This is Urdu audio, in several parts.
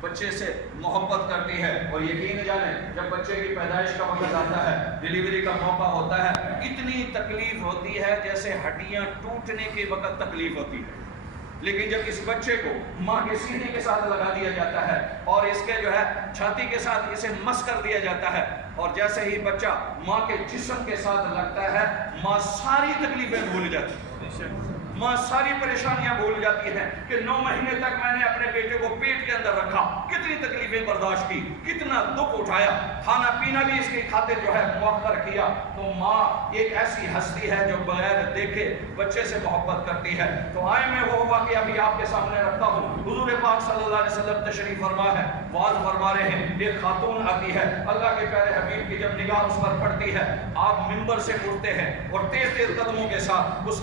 بچے سے محبت کرتی ہے، اور یقین جانیں جب بچے کی پیدائش کا وقت آتا ہے، ڈیلیوری کا موقع ہوتا ہے، اتنی تکلیف ہوتی ہے جیسے ہڈیاں ٹوٹنے کے وقت تکلیف ہوتی ہے، لیکن جب اس بچے کو ماں کے سینے کے ساتھ لگا دیا جاتا ہے اور اس کے جو ہے چھاتی کے ساتھ اسے مس کر دیا جاتا ہے، اور جیسے ہی بچہ ماں کے جسم کے ساتھ لگتا ہے، ماں ساری تکلیفیں بھول جاتی ہے، ماں ساری پریشانیاں بھول جاتی ہیں کہ 9 مہینے تک میں نے اپنے بیٹے کو پیٹ کے اندر رکھا، کتنی تکلیفیں برداشت کی، کتنا دکھ اٹھایا، کھانا پینا بھی اس کی خاطر جو ہے مؤخر کیا۔ تو ماں ایک ایسی ہستی ہے جو بغیر دیکھے بچے سے محبت کرتی ہے۔ تو آئے میں وہ واقعہ ابھی آپ کے سامنے رکھتا ہوں۔ حضور پاک صلی اللہ علیہ وسلم تشریف فرما ہے، واز فرما رہے ہیں، ایک خاتون آتی ہے، اللہ کے پیارے حبیب کی جب نگاہ اس پر پڑتی ہے، آپ منبر سے اٹھتے ہیں اور تیز تیز قدموں کے ساتھ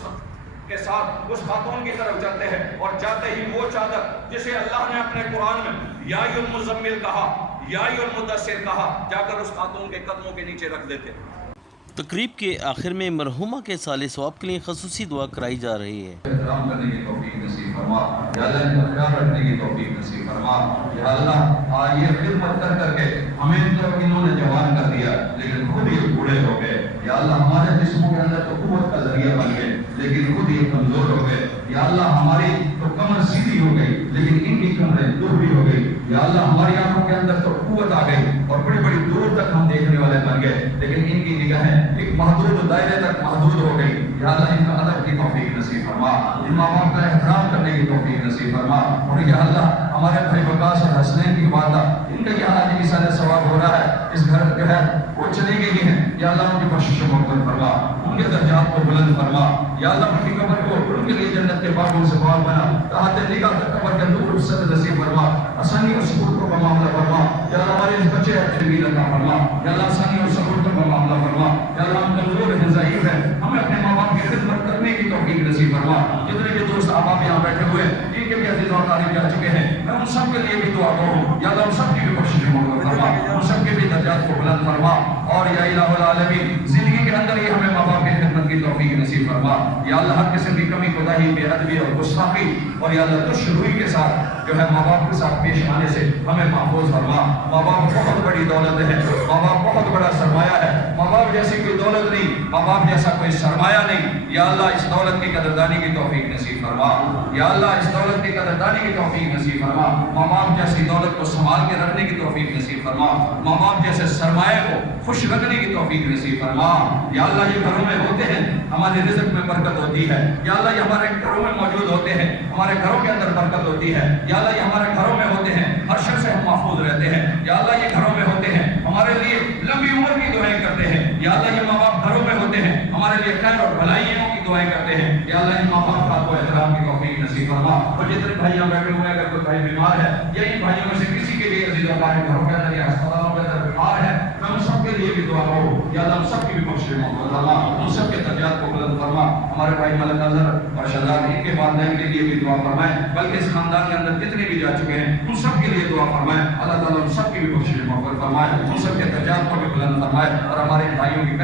اس خاتون کی طرف جاتے ہیں، اور جاتے ہی وہ چادر جسے اللہ نے اپنے قرآن میں یا ایھا المزمل کہا، یا ایھا المدثر کہا، جا کر اس خاتون کے قدموں کے نیچے رکھ دیتے ہیں۔ تقریب کے آخر میں مرحومہ کے سال ثواب کے لیے خصوصی دعا کرائی جا رہی ہے۔ احترام کرنے کی توفیق نصیب فرما، یا اللہ ان کا خیال رکھنے کی توفیق نصیب فرما، یا اللہ یہ خدمت کر کر کے ہمیں تو انہوں نے جوان کر دیا لیکن خود ہی بوڑھے ہو گئے، یا اللہ ہمارے جسموں کے اندر تو قوت کا ذریعہ بن گئے لیکن خود ہی کمزور ہو گئے، یا اللہ ہماری تو کمر سیدھی ہو گئی لیکن ان کی کمریں دور بھی ہو گئی، یا اللہ ہماری آنکھوں کے اندر تو قوت آ گئی اور بڑی بڑی دور تک ہم دیکھنے والے بن گئے لیکن ان کی نگاہیں ایک محدود دائرے تک محدود ہو گئی، یا اللہ ان کا ادب کی توفیق نصیب فرما، ان ماں باپ کا احترام کرنے کی توفیق نصیب فرما، اور یا اللہ ہمارے بھائی وقاص اور حسنین کی والدہ ان کا یہاں آج بھی سارے ثواب ہو رہا ہے، اس گھر جو ہے وہ چلی گئی ہیں، یا اللہ ان کی بخشش و مغفرت فرما، ان کے درجات کو بلند فرما، یا اللہ ان کی قبر کو ان کے لیے جنت کے باغوں سے باغ بنا، تحت نگاہ تک قبر کے اندر وسعت نصیب فرما، آسانی اور سکون کو معاملہ فرما، یا اللہ ہمارے اس بچے کی عطا فرما، یا اللہ آسانی اور سکون کو معاملہ فرما، یا اللہ ہم کمزور ہیں ضعیف ہیں، ہمیں اپنے ماں باپ کی خدمت کرنے کی توفیق نصیب فرما، جتنے بھی دوست احباب یہاں بیٹھے ہوئے جن کے بھی عزیز اور قریب جا چکے ہیں میں ان سب کے لیے بھی دعا کروں، یا اللہ ان سب کی بھی بخشش فرما، ان سب کے بھی درجات کو بلند فرما، اور یا الہ العالمین زندگی کے اندر یہ ہمیں ماں باپ کی خدمت کی توفیق نصیب فرما، یا اللہ ہر قسم کی کمی کوتاہی بے ادبی اور گستاخی اور یا اللہ تشروی کے ساتھ جو ہے ماں باپ کے ساتھ پیش آنے سے ہمیں محفوظ فرما، ماں باپ بہت بڑی دولت ہے، ماں باپ بہت بڑا سرمایہ ہے، ماں باپ جیسی کوئی دولت نہیں، ماں باپ جیسا کوئی سرمایہ نہیں، یا اللہ اس دولت کی قدردانی کی توفیق نصیب فرما، یا اللہ اس دولت کی قدردانی کی توفیق نصیب فرما، ماں باپ جیسی دولت کو سنبھال کے رکھنے کی توفیق نصیب فرما، ماں باپ جیسے سرمایہ کو خوش رکھنے کی توفیق نصیب فرما، یا اللہ یہ گھروں میں ہوتے ہیں ہمارے رزق میں برکت ہوتی ہے، یا اللہ یہ ہمارے گھروں میں موجود ہوتے ہیں ہمارے گھروں کے اندر برکت ہوتی ہے، یا اللہ یہ ہمارے گھروں میں ہوتے ہیں ہر شر سے ہم محفوظ رہتے ہیں، یا اللہ یہ گھروں میں ہوتے ہیں ہمارے لیے لمبی عمر کی دعائیں کرتے ہیں، یا اللہ یہ ماں باپ گھروں میں ہوتے ہیں ہمارے لیے خیر اور بھلائیوں کی دعائیں کرتے ہیں، یا اللہ ان ماں باپ کا احترام کی توفیق نصیب فرما، اور جتنے بھائی یہاں بیٹھے ہوئے ہیں اگر کوئی بھائی بیمار ہے یا ان بھائیوں میں سے کسی کے لیے عزیز اور قریب گھروں کے اندر یا اسپتالوں کے اندر بیمار ہے میں ان سب کے لیے بھی دعا کروں، یا اللہ ہم سب کی بھی بخشش فرما، ان سب کے درجات کو بلند فرما، ہمارے بھائی ملک اظہر اور شہزاد ان کے والدین کے لیے بھی دعا فرمائیں، بلکہ اس خاندان کے اندر جتنے بھی جا چکے ہیں ان سب کے لیے دعا فرمائیں، اللہ تعالیٰ ان سب کی بھی بخشش فرمائے، ان سب کے درجات کو بھی بلند فرمائے، اور ہمارے بھائیوں کی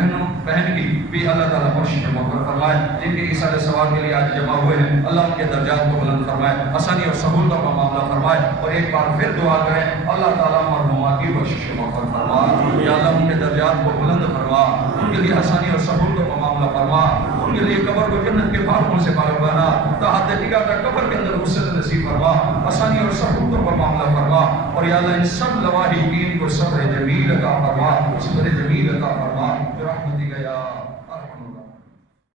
بہن کی بھی اللہ تعالیٰ بخشش فرمائے، جن کے ایصال ثواب کے لیے آج جمع ہوئے ہیں اللہ ان کے درجات کو بلند فرمائے، آسانی اور سہولتوں کا معاملہ فرمائے، اور ایک بار پھر دعا کریں اللہ تعالیٰ مرحومات کی بخشش فرما، یا اللہ ان کے درجات کو بلند فرما، ان کے لیے آسانی اور سہولتوں کا معاملہ فرما، ان کے لیے قبر کو جنت کے باغوں سے پاک بنا، تحت نگاہ تک قبر کے اندر وسعت نصیب فرما، آسانی اور سہولتوں کا معاملہ فرما، اور یا اللہ ان سب لواحقین کو صبر جمیل عطا فرما، صبر جمیل عطا فرما برحمتک یا ارحم الراحمین۔